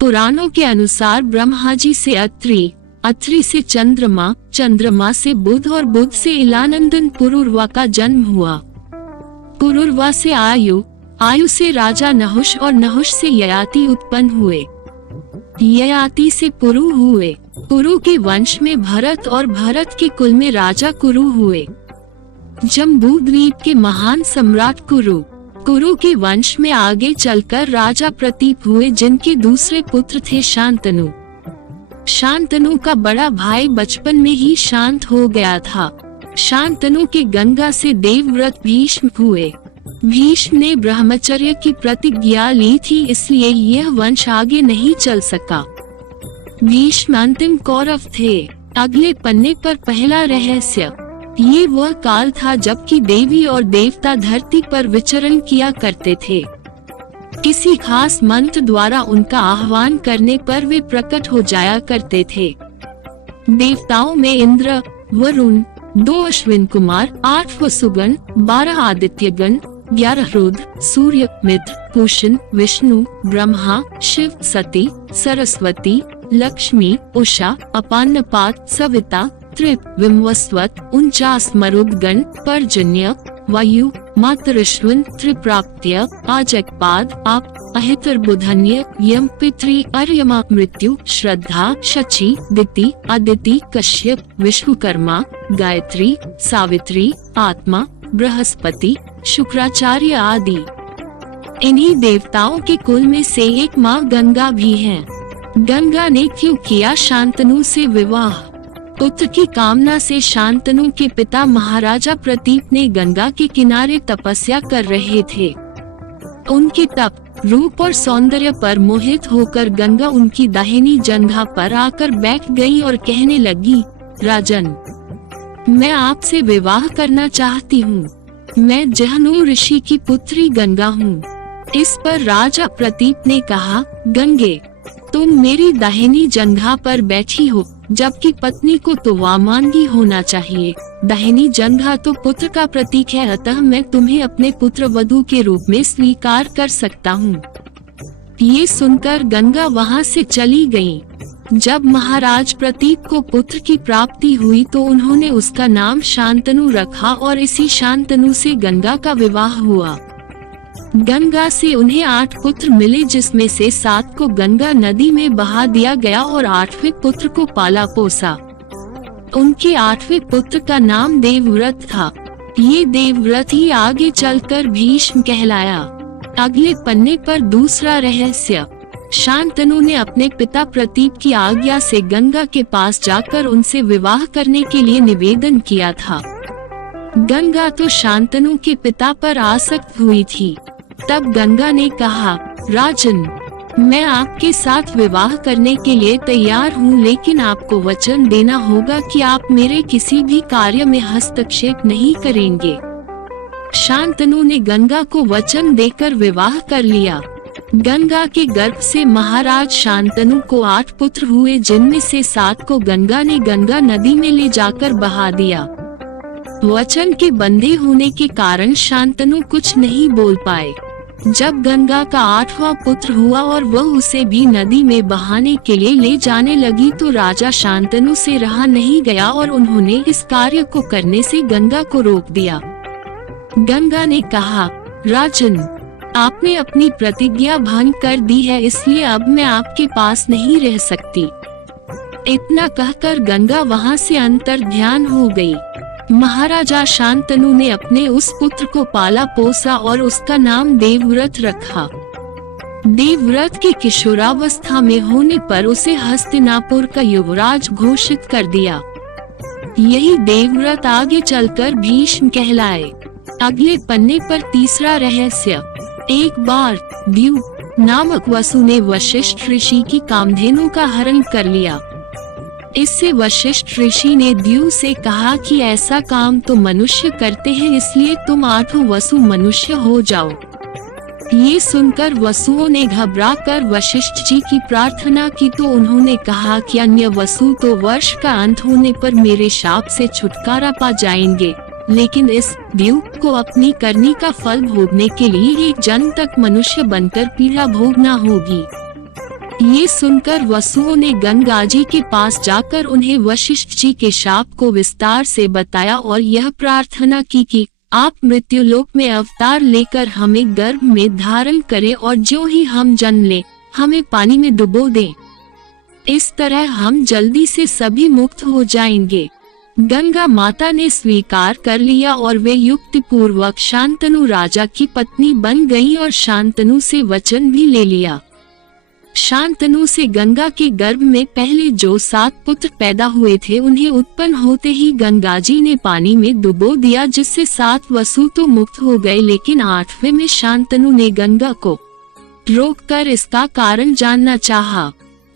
पुराणों के अनुसार ब्रह्मा जी से अत्रि, अत्रि से चंद्रमा, चंद्रमा से बुध और बुध से इलानंदन पुरुरवा का जन्म हुआ। पुरुरवा से आयु, आयु से राजा नहुष और नहुष से ययाति उत्पन्न हुए। ययाति से पुरु हुए। पुरु के वंश में भरत और भरत के कुल में राजा कुरु हुए। जम्बू द्वीप के महान सम्राट कुरु, कुरु के वंश में आगे चलकर राजा प्रतीप हुए, जिनके दूसरे पुत्र थे शांतनु। शांतनु का बड़ा भाई बचपन में ही शांत हो गया था। शांतनु के गंगा से देवव्रत भीष्म हुए। भीष्म ने ब्रह्मचर्य की प्रतिज्ञा ली थी, इसलिए यह वंश आगे नहीं चल सका। भीष्म अंतिम कौरव थे। अगले पन्ने पर पहला रहस्य। ये वह काल था जबकि देवी और देवता धरती पर विचरण किया करते थे। किसी खास मंत्र द्वारा उनका आह्वान करने पर वे प्रकट हो जाया करते थे। देवताओं में इंद्र, वरुण, 2 अश्विन कुमार, 8 वसुगण, 12 आदित्यगण, 11 रुद्र, सूर्य, मित्र, पूषण, विष्णु, ब्रह्मा, शिव, सती, सरस्वती, लक्ष्मी, उषा, अपान्नपात, सविता, त्रिप, विमवस्वत, 49 मरुदगण, पर्जन्य, वायु, मातृश्वन, त्रिप्राप्त्य, आजकपाद, आप, अहितर्बुधन्य, यम, पितृ, अर्यमा, मृत्यु, श्रद्धा, शची, दिति, अदिति, कश्यप, विश्वकर्मा, गायत्री, सावित्री, आत्मा, बृहस्पति, शुक्राचार्य आदि। इन्हीं देवताओं के कुल में से एक माँ गंगा भी हैं। गंगा ने क्यों किया शांतनु से विवाह? पुत्र की कामना से शांतनु के पिता महाराजा प्रतीप ने गंगा के किनारे तपस्या कर रहे थे। उनके तप, रूप और सौंदर्य पर मोहित होकर गंगा उनकी दाहिनी जंघा पर आकर बैठ गई और कहने लगी, राजन, मैं आपसे विवाह करना चाहती हूँ। मैं जहनु ऋषि की पुत्री गंगा हूँ। इस पर राजा प्रतीप ने कहा, गंगे, तुम मेरी दाहिनी जंघा पर बैठी हो, जबकि पत्नी को तो वामांगी होना चाहिए। दाहिनी जंघा तो पुत्र का प्रतीक है, अतः मैं तुम्हें अपने पुत्र वधू के रूप में स्वीकार कर सकता हूँ। ये सुनकर गंगा वहाँ से चली गयी। जब महाराज प्रतीप को पुत्र की प्राप्ति हुई तो उन्होंने उसका नाम शांतनु रखा और इसी शांतनु से गंगा का विवाह हुआ। गंगा से उन्हें 8 पुत्र मिले, जिसमें से 7 को गंगा नदी में बहा दिया गया और 8वें पुत्र को पाला पोसा। उनके 8वें पुत्र का नाम देवव्रत था। ये देवव्रत ही आगे चलकर भीष्म कहलाया। अगले पन्ने पर दूसरा रहस्य। शांतनु ने अपने पिता प्रतीप की आज्ञा से गंगा के पास जाकर उनसे विवाह करने के लिए निवेदन किया था। गंगा तो शांतनु के पिता पर आसक्त हुई थी। तब गंगा ने कहा, राजन, मैं आपके साथ विवाह करने के लिए तैयार हूँ, लेकिन आपको वचन देना होगा कि आप मेरे किसी भी कार्य में हस्तक्षेप नहीं करेंगे। शांतनु ने गंगा को वचन देकर विवाह कर लिया। गंगा के गर्भ से महाराज शांतनु को 8 पुत्र हुए, जिनमें से 7 को गंगा ने गंगा नदी में ले जाकर बहा दिया। वचन के बंधे होने के कारण शांतनु कुछ नहीं बोल पाए। जब गंगा का 8वां पुत्र हुआ और वह उसे भी नदी में बहाने के लिए ले जाने लगी तो राजा शांतनु से रहा नहीं गया और उन्होंने इस कार्य को करने से गंगा को रोक दिया। गंगा ने कहा, राजन, आपने अपनी प्रतिज्ञा भंग कर दी है, इसलिए अब मैं आपके पास नहीं रह सकती। इतना कहकर गंगा वहाँ से अंतर्ध्यान हो गई। महाराजा शांतनु ने अपने उस पुत्र को पाला पोसा और उसका नाम देवव्रत रखा। देवव्रत की किशोरावस्था में होने पर उसे हस्तिनापुर का युवराज घोषित कर दिया। यही देवव्रत आगे चलकर भीष्म कहलाए। अगले पन्ने पर तीसरा रहस्य। एक बार द्यू नामक वसु ने वशिष्ठ ऋषि की कामधेनु का हरण कर लिया। इससे वशिष्ठ ऋषि ने द्यू से कहा कि ऐसा काम तो मनुष्य करते हैं, इसलिए तुम 8 वसु मनुष्य हो जाओ। ये सुनकर वसुओं ने घबराकर वशिष्ठ जी की प्रार्थना की तो उन्होंने कहा कि अन्य वसु तो वर्ष का अंत होने पर मेरे शाप से छुटकारा पा जाएंगे, लेकिन इस द्यू को अपनी करनी का फल भोगने के लिए एक जन्म तक मनुष्य बनकर पीड़ा भोगना होगी। ये सुनकर वसुओं ने गंगा जी के पास जाकर उन्हें वशिष्ठ जी के शाप को विस्तार से बताया और यह प्रार्थना की कि आप मृत्युलोक में अवतार लेकर हमें गर्भ में धारण करें और जो ही हम जन्म लें हमें पानी में डुबो दें। इस तरह हम जल्दी से सभी मुक्त हो जाएंगे। गंगा माता ने स्वीकार कर लिया और वे युक्ति पूर्वक शांतनु राजा की पत्नी बन गईं और शांतनु से वचन भी ले लिया। शांतनु से गंगा के गर्भ में पहले जो 7 पुत्र पैदा हुए थे उन्हें उत्पन्न होते ही गंगा जी ने पानी में डुबो दिया, जिससे 7 वसु तो मुक्त हो गए, लेकिन 8वें में शांतनु ने गंगा को रोककर इसका कारण जानना चाहा।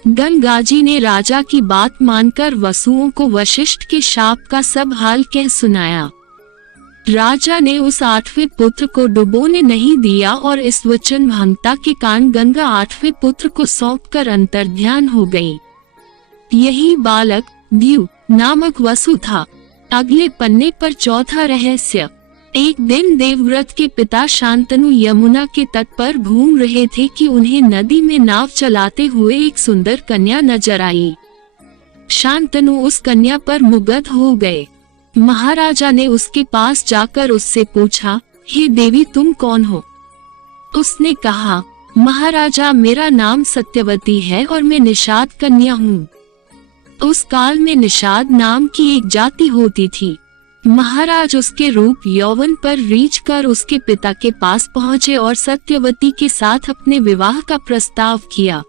गंगा जी ने राजा की बात मानकर वसुओं को वशिष्ठ के शाप का सब हाल कह सुनाया। राजा ने उस 8वें पुत्र को डुबोने नहीं दिया और इस वचन भंगता के कारण गंगा 8वें पुत्र को सौंपकर अंतर्ध्यान हो गई। यही बालक द्यू नामक वसु था। अगले पन्ने पर चौथा रहस्य। एक दिन देवव्रत के पिता शांतनु यमुना के तट पर घूम रहे थे कि उन्हें नदी में नाव चलाते हुए एक सुंदर कन्या नजर आई। शांतनु उस कन्या पर मुग्ध हो गए। महाराजा ने उसके पास जाकर उससे पूछा, हे देवी तुम कौन हो? उसने कहा, महाराजा मेरा नाम सत्यवती है और मैं निषाद कन्या हूँ। उस काल में निषाद नाम की एक जाति होती थी। महाराज उसके रूप यौवन पर रीझ कर उसके पिता के पास पहुँचे और सत्यवती के साथ अपने विवाह का प्रस्ताव किया।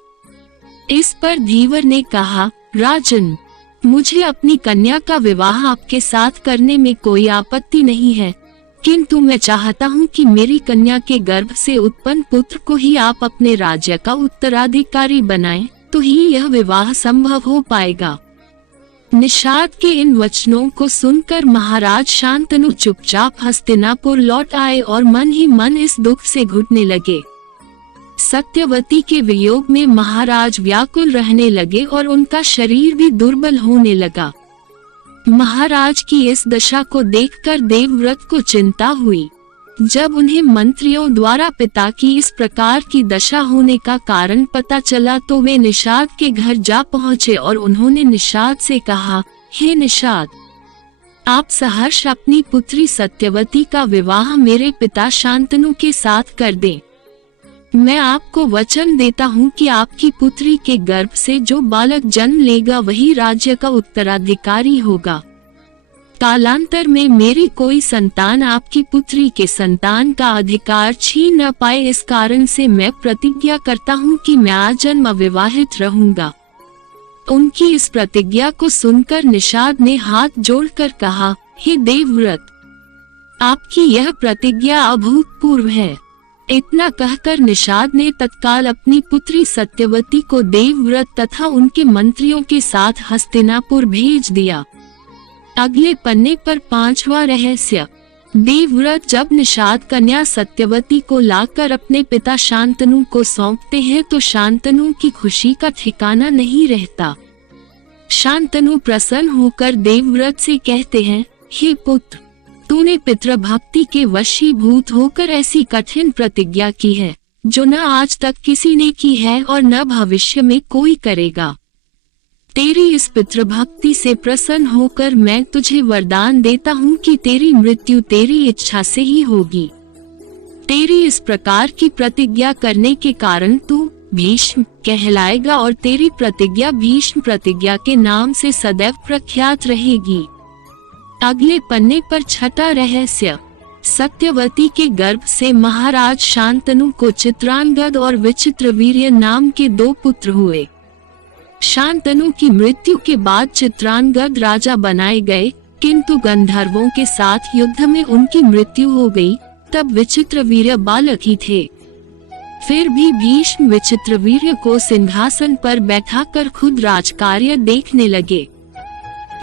इस पर धीवर ने कहा, राजन मुझे अपनी कन्या का विवाह आपके साथ करने में कोई आपत्ति नहीं है, किंतु मैं चाहता हूँ कि मेरी कन्या के गर्भ से उत्पन्न पुत्र को ही आप अपने राज्य का उत्तराधिकारी बनाएं, तो ही यह विवाह संभव हो पाएगा। निषाद के इन वचनों को सुनकर महाराज शांतनु चुपचाप हस्तिनापुर लौट आए और मन ही मन इस दुख से घुटने लगे। सत्यवती के वियोग में महाराज व्याकुल रहने लगे और उनका शरीर भी दुर्बल होने लगा। महाराज की इस दशा को देखकर देवव्रत को चिंता हुई। जब उन्हें मंत्रियों द्वारा पिता की इस प्रकार की दशा होने का कारण पता चला तो वे निषाद के घर जा पहुँचे और उन्होंने निषाद से कहा, हे निषाद, आप सहर्ष अपनी पुत्री सत्यवती का विवाह मेरे पिता शांतनु के साथ कर दें। मैं आपको वचन देता हूँ कि आपकी पुत्री के गर्भ से जो बालक जन्म लेगा वही राज्य का उत्तराधिकारी होगा। कालांतर में मेरी कोई संतान आपकी पुत्री के संतान का अधिकार छीन न पाए, इस कारण से मैं प्रतिज्ञा करता हूँ कि मैं आजन्म अविवाहित रहूंगा। उनकी इस प्रतिज्ञा को सुनकर निषाद ने हाथ जोड़कर कहा, हे देवव्रत, आपकी यह प्रतिज्ञा अभूतपूर्व है। इतना कहकर निषाद ने तत्काल अपनी पुत्री सत्यवती को देवव्रत तथा उनके मंत्रियों के साथ हस्तिनापुर भेज दिया। अगले पन्ने पर 5वां रहस्य। देवव्रत जब निषाद कन्या सत्यवती को लाकर अपने पिता शांतनु को सौंपते हैं तो शांतनु की खुशी का ठिकाना नहीं रहता। शांतनु प्रसन्न होकर देवव्रत से कहते हैं, हे पुत्र, तूने पितृभक्ति के वशीभूत होकर ऐसी कठिन प्रतिज्ञा की है जो न आज तक किसी ने की है और न भविष्य में कोई करेगा। तेरी इस पितृभक्ति से प्रसन्न होकर मैं तुझे वरदान देता हूँ कि तेरी मृत्यु तेरी इच्छा से ही होगी। तेरी इस प्रकार की प्रतिज्ञा करने के कारण तू भीष्म कहलाएगा और तेरी प्रतिज्ञा भीष्म प्रतिज्ञा के नाम से सदैव प्रख्यात रहेगी। अगले पन्ने पर 6वां रहस्य। सत्यवती के गर्भ से महाराज शांतनु को चित्रांगद और विचित्रवीर्य नाम के 2 पुत्र हुए। शांतनु की मृत्यु के बाद चित्रांगद राजा बनाए गए, किंतु गंधर्वों के साथ युद्ध में उनकी मृत्यु हो गई। तब विचित्रवीर्य बालक ही थे। फिर भी भीष्म विचित्रवीर्य को सिंहासन पर बैठाकर खुद राजकार्य देखने लगे।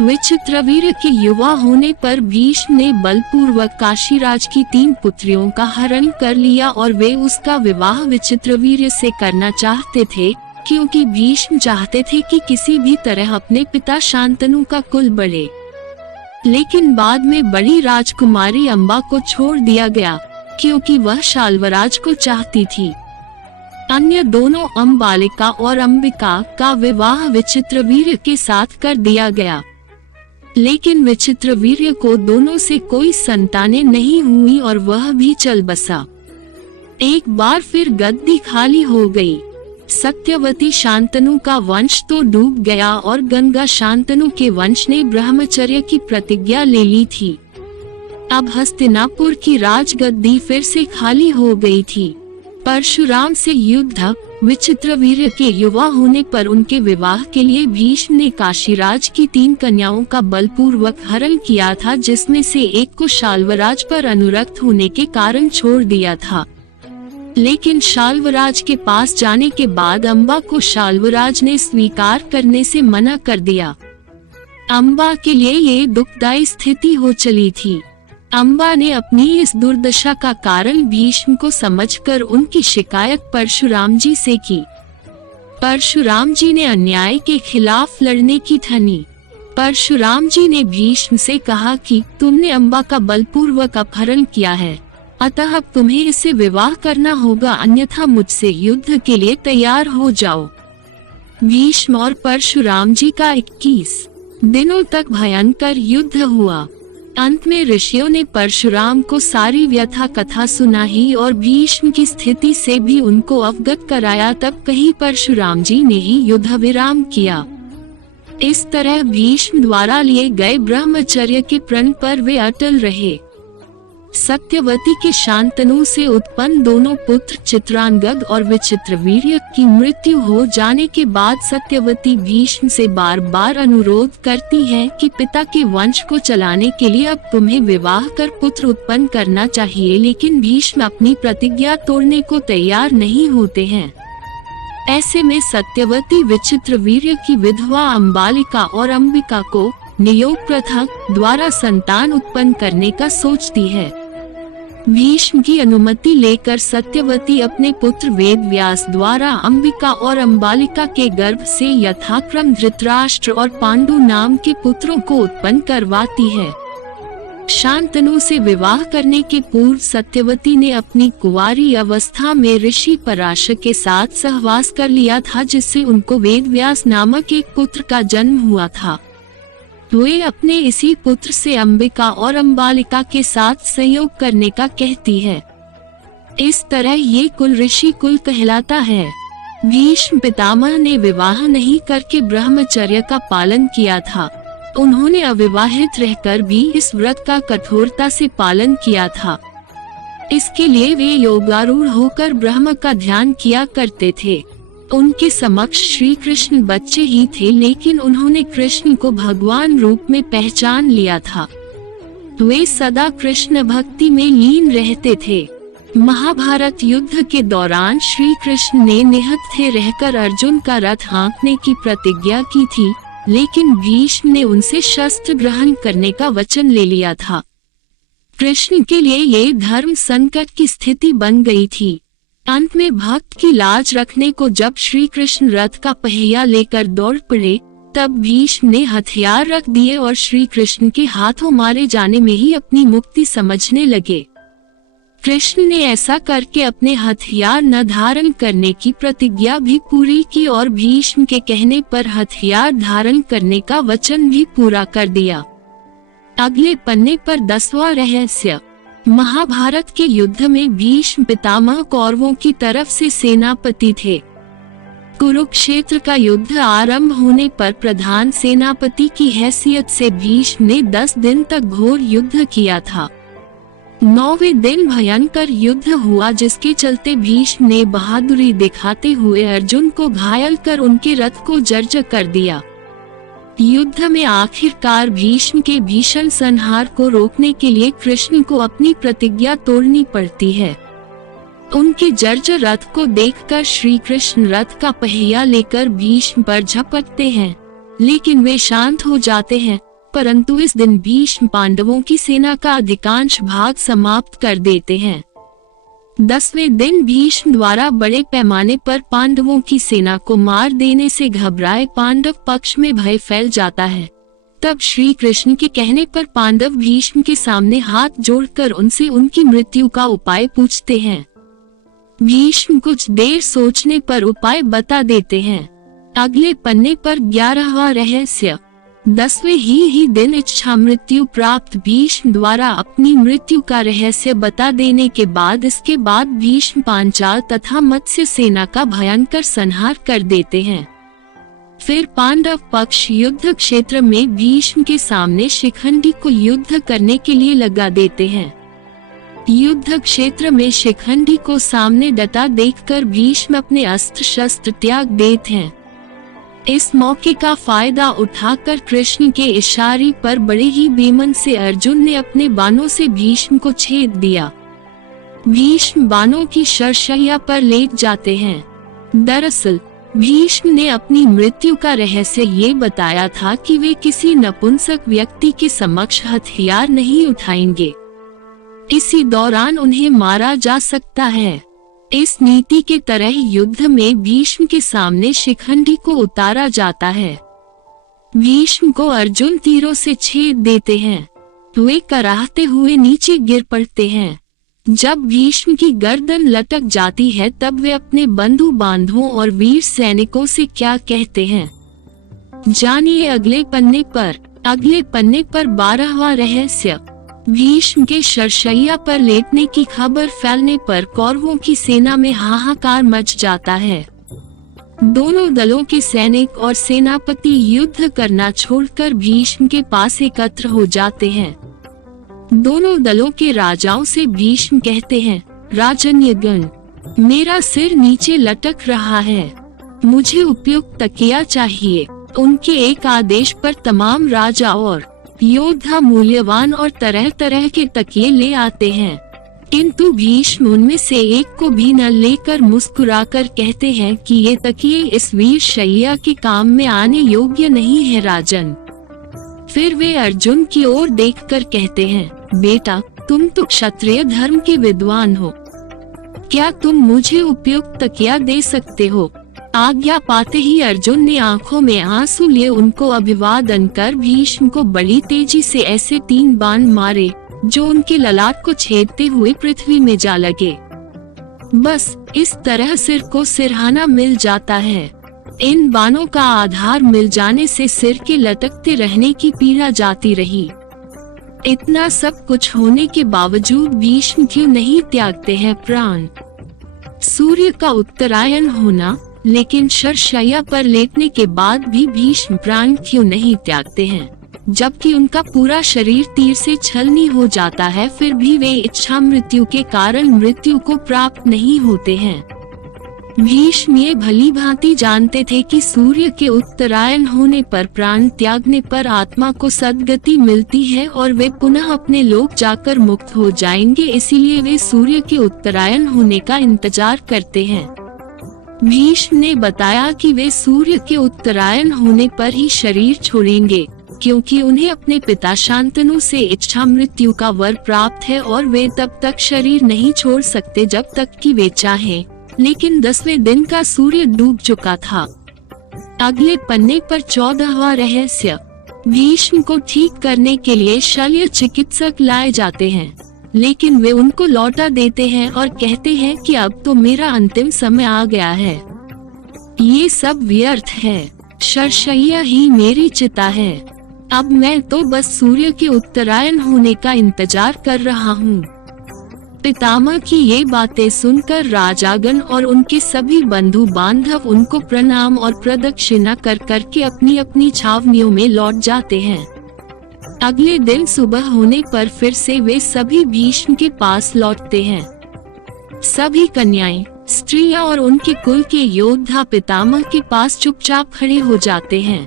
विचित्रवीर्य के युवा होने पर भीष्म ने बलपूर्वक काशीराज की 3 पुत्रियों का हरण कर लिया और वे उसका विवाह विचित्रवीर्य से करना चाहते थे, क्योंकि भीष्म चाहते थे कि किसी भी तरह अपने पिता शांतनु का कुल बढ़े। लेकिन बाद में बड़ी राजकुमारी अम्बा को छोड़ दिया गया, क्योंकि वह शाल्वराज को चाहती थी। अन्य दोनों अम्बालिका और अंबिका का विवाह विचित्रवीर्य के साथ कर दिया गया, लेकिन विचित्रवीर्य को दोनों से कोई संतानें नहीं हुई और वह भी चल बसा। एक बार फिर गद्दी खाली हो गई। सत्यवती शांतनु का वंश तो डूब गया और गंगा शांतनु के वंश ने ब्रह्मचर्य की प्रतिज्ञा ले ली थी। अब हस्तिनापुर की राजगद्दी फिर से खाली हो गई थी। परशुराम से युद्ध, विचित्रवीर्य के युवा होने पर उनके विवाह के लिए भीष्म ने काशीराज की 3 कन्याओं का बलपूर्वक हरण किया था, जिसमें से एक को शाल्वराज पर अनुरक्त होने के कारण छोड़ दिया था। लेकिन शाल्वराज के पास जाने के बाद अम्बा को शाल्वराज ने स्वीकार करने से मना कर दिया। अम्बा के लिए ये दुखदायी स्थिति हो चली थी। अम्बा ने अपनी इस दुर्दशा का कारण भीष्म को समझकर उनकी शिकायत परशुराम जी से की। परशुराम जी ने अन्याय के खिलाफ लड़ने की ठानी। परशुराम जी ने भीष्म से कहा कि तुमने अम्बा का बलपूर्वक अपहरण किया है, अतः अब तुम्हें इससे विवाह करना होगा, अन्यथा मुझसे युद्ध के लिए तैयार हो जाओ। भीष्म और परशुराम जी का 21 दिनों तक भयंकर युद्ध हुआ। अंत में ऋषियों ने परशुराम को सारी व्यथा कथा सुनाई और भीष्म की स्थिति से भी उनको अवगत कराया। तब कहीं परशुराम जी ने ही युद्ध विराम किया। इस तरह भीष्म द्वारा लिए गए ब्रह्मचर्य के प्रण पर वे अटल रहे। सत्यवती के शांतनु से उत्पन्न दोनों पुत्र चित्रांगद और विचित्रवीर्य की मृत्यु हो जाने के बाद सत्यवती भीष्म से बार बार अनुरोध करती हैं कि पिता के वंश को चलाने के लिए अब तुम्हें विवाह कर पुत्र उत्पन्न करना चाहिए, लेकिन भीष्म अपनी प्रतिज्ञा तोड़ने को तैयार नहीं होते हैं। ऐसे में सत्यवती विचित्रवीर्य की विधवा अम्बालिका और अंबिका को नियोग प्रथा द्वारा संतान उत्पन्न करने का सोचती है। भीष्म की अनुमति लेकर सत्यवती अपने पुत्र वेदव्यास द्वारा अंबिका और अम्बालिका के गर्भ से यथाक्रम धृतराष्ट्र और पांडु नाम के पुत्रों को उत्पन्न करवाती है। शांतनु से विवाह करने के पूर्व सत्यवती ने अपनी कुंवारी अवस्था में ऋषि पराशर के साथ सहवास कर लिया था, जिससे उनको वेदव्यास नामक एक पुत्र का जन्म हुआ था। वे अपने इसी पुत्र से अंबिका और अम्बालिका के साथ संयोग करने का कहती है। इस तरह ये कुल ऋषि कुल कहलाता है। भीष्म पितामह ने विवाह नहीं करके ब्रह्मचर्य का पालन किया था। उन्होंने अविवाहित रहकर भी इस व्रत का कठोरता से पालन किया था। इसके लिए वे योगारूढ़ होकर ब्रह्म का ध्यान किया करते थे। उनके समक्ष श्री कृष्ण बच्चे ही थे, लेकिन उन्होंने कृष्ण को भगवान रूप में पहचान लिया था। वे सदा कृष्ण भक्ति में लीन रहते थे। महाभारत युद्ध के दौरान श्री कृष्ण ने निहत्थे रहकर अर्जुन का रथ हाँकने की प्रतिज्ञा की थी, लेकिन भीष्म ने उनसे शस्त्र ग्रहण करने का वचन ले लिया था। कृष्ण के लिए ये धर्म संकट की स्थिति बन गई थी। अंत में भक्त की लाज रखने को जब श्री कृष्ण रथ का पहिया लेकर दौड़ पड़े, तब भीष्म ने हथियार रख दिए और श्री कृष्ण के हाथों मारे जाने में ही अपनी मुक्ति समझने लगे। कृष्ण ने ऐसा करके अपने हथियार न धारण करने की प्रतिज्ञा भी पूरी की और भीष्म के कहने पर हथियार धारण करने का वचन भी पूरा कर दिया। अगले पन्ने पर 10वां रहस्य। महाभारत के युद्ध में भीष्म पितामह कौरवों की तरफ से सेनापति थे। कुरुक्षेत्र का युद्ध आरंभ होने पर प्रधान सेनापति की हैसियत से भीष्म ने 10 दिन तक घोर युद्ध किया था। 9वें दिन भयंकर युद्ध हुआ, जिसके चलते भीष्म ने बहादुरी दिखाते हुए अर्जुन को घायल कर उनके रथ को जर्जर कर दिया। युद्ध में आखिरकार भीष्म के भीषण संहार को रोकने के लिए कृष्ण को अपनी प्रतिज्ञा तोड़नी पड़ती है। उनके जर्जर रथ को देखकर श्री कृष्ण रथ का पहिया लेकर भीष्म पर झपटते हैं, लेकिन वे शांत हो जाते हैं। परंतु इस दिन भीष्म पांडवों की सेना का अधिकांश भाग समाप्त कर देते हैं। 10वें दिन भीष्म द्वारा बड़े पैमाने पर पांडवों की सेना को मार देने से घबराए पांडव पक्ष में भय फैल जाता है। तब श्री कृष्ण के कहने पर पांडव भीष्म के सामने हाथ जोड़कर उनसे उनकी मृत्यु का उपाय पूछते हैं। भीष्म कुछ देर सोचने पर उपाय बता देते हैं। अगले पन्ने पर 11वां रहस्य। 10वें ही दिन इच्छा मृत्यु प्राप्त भीष्म द्वारा अपनी मृत्यु का रहस्य बता देने के बाद इसके बाद भीष्म पांचाल तथा मत्स्य सेना का भयंकर संहार कर देते हैं। फिर पांडव पक्ष युद्ध क्षेत्र में भीष्म के सामने शिखंडी को युद्ध करने के लिए लगा देते हैं। युद्ध क्षेत्र में शिखंडी को सामने डटा देखकर भीष्म अपने अस्त्र शस्त्र त्याग देते हैं। इस मौके का फायदा उठाकर कृष्ण के इशारे पर बड़े ही बेमन से अर्जुन ने अपने बाणों से भीष्म को छेद दिया। भीष्म बाणों की शरशैया पर लेट जाते हैं। दरअसल भीष्म ने अपनी मृत्यु का रहस्य ये बताया था कि वे किसी नपुंसक व्यक्ति के समक्ष हथियार नहीं उठाएंगे। इसी दौरान उन्हें मारा जा सकता है। इस नीति के तरह युद्ध में भीष्म के सामने शिखंडी को उतारा जाता है। भीष्म को अर्जुन तीरों से छेद देते हैं। वे कराहते हुए नीचे गिर पड़ते हैं। जब भीष्म की गर्दन लटक जाती है तब वे अपने बंधु बांधवों और वीर सैनिकों से क्या कहते हैं, जानिए अगले पन्ने पर। अगले पन्ने पर 12वां रहस्य। भीष्म के शरशैया पर लेटने की खबर फैलने पर कौरवों की सेना में हाहाकार मच जाता है। दोनों दलों के सैनिक और सेनापति युद्ध करना छोड़कर भीष्म के पास एकत्र हो जाते हैं। दोनों दलों के राजाओं से भीष्म कहते हैं, राजन्यगण, मेरा सिर नीचे लटक रहा है, मुझे उपयुक्त तकिया चाहिए। उनके एक आदेश पर तमाम राजा और योद्धा मूल्यवान और तरह तरह के तकिए ले आते हैं, किंतु भीष्म उनमें से एक को भी न लेकर मुस्कुराकर कहते हैं कि ये तकिए इस वीर शैया के काम में आने योग्य नहीं है राजन। फिर वे अर्जुन की ओर देखकर कहते हैं, बेटा, तुम तो क्षत्रिय धर्म के विद्वान हो, क्या तुम मुझे उपयुक्त तकिया दे सकते हो? आज्ञा पाते ही अर्जुन ने आंखों में आंसू लिए उनको अभिवादन कर भीष्म को बड़ी तेजी से ऐसे 3 बाण मारे जो उनके ललाट को छेदते हुए पृथ्वी में जा लगे। बस इस तरह सिर को सिरहाना मिल जाता है। इन बाणों का आधार मिल जाने से सिर के लटकते रहने की पीड़ा जाती रही। इतना सब कुछ होने के बावजूद भीष्म क्यों नहीं त्यागते हैं प्राण? सूर्य का उत्तरायण होना, लेकिन शरशैया पर लेटने के बाद भी भीष्म प्राण क्यों नहीं त्यागते हैं? जबकि उनका पूरा शरीर तीर से छलनी हो जाता है, फिर भी वे इच्छा मृत्यु के कारण मृत्यु को प्राप्त नहीं होते हैं। भीष्म ये भली भांति जानते थे कि सूर्य के उत्तरायण होने पर प्राण त्यागने पर आत्मा को सद्गति मिलती है और वे पुनः अपने लोक जाकर मुक्त हो जाएंगे, इसीलिए वे सूर्य के उत्तरायण होने का इंतजार करते हैं। भीष्म ने बताया कि वे सूर्य के उत्तरायण होने पर ही शरीर छोड़ेंगे, क्योंकि उन्हें अपने पिता शांतनु से इच्छा मृत्यु का वर प्राप्त है और वे तब तक शरीर नहीं छोड़ सकते जब तक कि वे चाहें। लेकिन 10वें दिन का सूर्य डूब चुका था। अगले पन्ने पर 14वां रहस्य। भीष्म को ठीक करने के लिए शल्य चिकित्सक लाए जाते हैं, लेकिन वे उनको लौटा देते हैं और कहते हैं कि अब तो मेरा अंतिम समय आ गया है, ये सब व्यर्थ है, शरशैया ही मेरी चिता है, अब मैं तो बस सूर्य के उत्तरायण होने का इंतजार कर रहा हूँ। पितामह की ये बातें सुनकर राजागण और उनके सभी बंधु बांधव उनको प्रणाम और प्रदक्षिणा कर करके अपनी अपनी छावनियों में लौट जाते हैं। अगले दिन सुबह होने पर फिर से वे सभी भीष्म के पास लौटते हैं। सभी कन्याएं, स्त्रियां और उनके कुल के योद्धा पितामह के पास चुपचाप खड़े हो जाते हैं।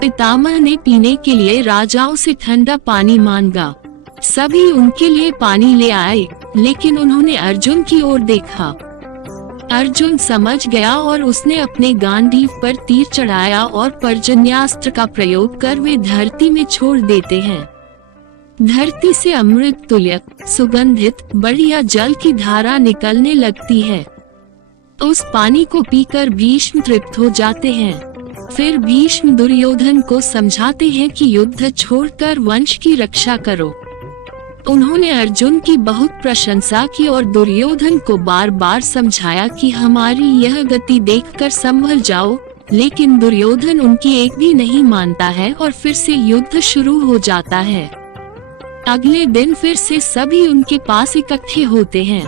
पितामह ने पीने के लिए राजाओं से ठंडा पानी मांगा। सभी उनके लिए पानी ले आए, लेकिन उन्होंने अर्जुन की ओर देखा। अर्जुन समझ गया और उसने अपने गांडीव पर तीर चढ़ाया और पर्जन्यास्त्र का प्रयोग कर वे धरती में छोड़ देते हैं। धरती से अमृत तुल्य सुगंधित बढ़िया जल की धारा निकलने लगती है। उस पानी को पीकर भीष्म तृप्त हो जाते हैं। फिर भीष्म दुर्योधन को समझाते हैं कि युद्ध छोड़कर वंश की रक्षा करो। उन्होंने अर्जुन की बहुत प्रशंसा की और दुर्योधन को बार बार समझाया कि हमारी यह गति देखकर संभल जाओ, लेकिन दुर्योधन उनकी एक भी नहीं मानता है और फिर से युद्ध शुरू हो जाता है। अगले दिन फिर से सभी उनके पास इकट्ठे होते हैं।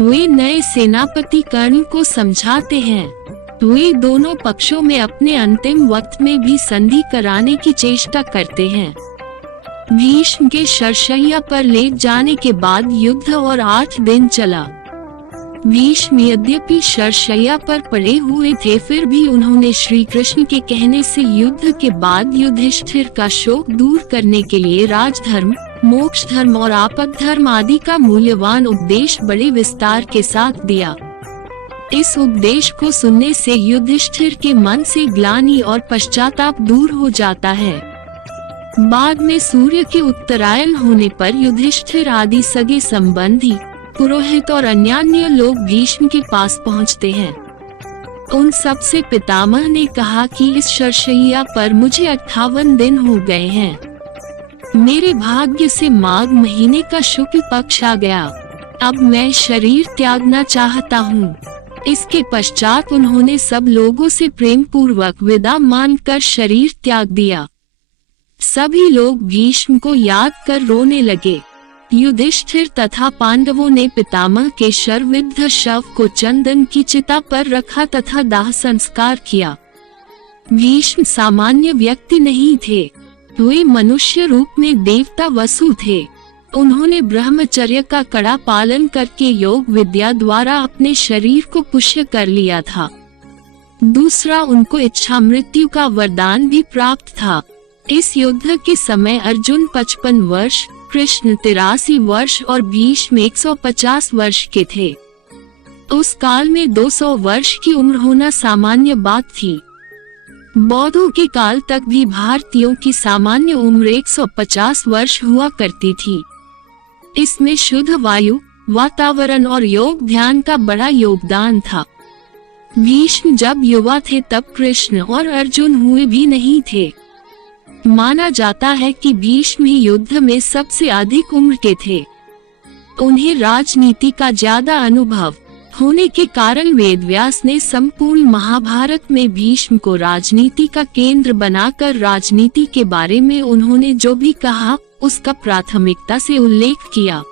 वे नए सेनापति कर्ण को समझाते हैं। वे दोनों पक्षों में अपने अंतिम वक्त में भी संधि कराने की चेष्टा करते हैं। भीष्म के शरशैया पर ले जाने के बाद युद्ध और 8 दिन चला। भीष्म यद्यपि शरशैया पर पड़े हुए थे, फिर भी उन्होंने श्री कृष्ण के कहने से युद्ध के बाद युधिष्ठिर का शोक दूर करने के लिए राजधर्म, मोक्ष धर्म और आपद धर्म आदि का मूल्यवान उपदेश बड़े विस्तार के साथ दिया। इस उपदेश को सुनने से युधिष्ठिर के मन से ग्लानि और पश्चाताप दूर हो जाता है। बाद में सूर्य के उत्तरायण होने पर युधिष्ठिर आदि सगे संबंधी, पुरोहित और अन्यान्य लोग भीष्म के पास पहुंचते हैं। उन सब से पितामह ने कहा कि इस शरशैया पर मुझे 58 दिन हो गए हैं। मेरे भाग्य से माघ महीने का शुक्ल पक्ष आ गया। अब मैं शरीर त्यागना चाहता हूँ। इसके पश्चात उन्होंने सब लोगों से प्रेम पूर्वक विदा मानकर शरीर त्याग दिया। सभी लोग भीष्म को याद कर रोने लगे। युधिष्ठिर तथा पांडवों ने पितामह के शरविद्ध शव को चंदन की चिता पर रखा तथा दाह संस्कार किया। भीष्म सामान्य व्यक्ति नहीं थे, वे मनुष्य रूप में देवता वसु थे। उन्होंने ब्रह्मचर्य का कड़ा पालन करके योग विद्या द्वारा अपने शरीर को पुष्य कर लिया था। दूसरा, उनको इच्छा मृत्यु का वरदान भी प्राप्त था। इस युद्ध के समय अर्जुन 55 वर्ष, कृष्ण 83 वर्ष और भीष्म 150 वर्ष के थे। उस काल में 200 वर्ष की उम्र होना सामान्य बात थी। बौद्धों के काल तक भी भारतीयों की सामान्य उम्र 150 वर्ष हुआ करती थी। इसमें शुद्ध वायु, वातावरण और योग ध्यान का बड़ा योगदान था। भीष्म जब युवा थे तब कृष्ण और अर्जुन हुए भी नहीं थे। माना जाता है कि भीष्म ही युद्ध में सबसे अधिक उम्र के थे। उन्हें राजनीति का ज्यादा अनुभव होने के कारण वेदव्यास ने संपूर्ण महाभारत में भीष्म को राजनीति का केंद्र बनाकर राजनीति के बारे में उन्होंने जो भी कहा उसका प्राथमिकता से उल्लेख किया।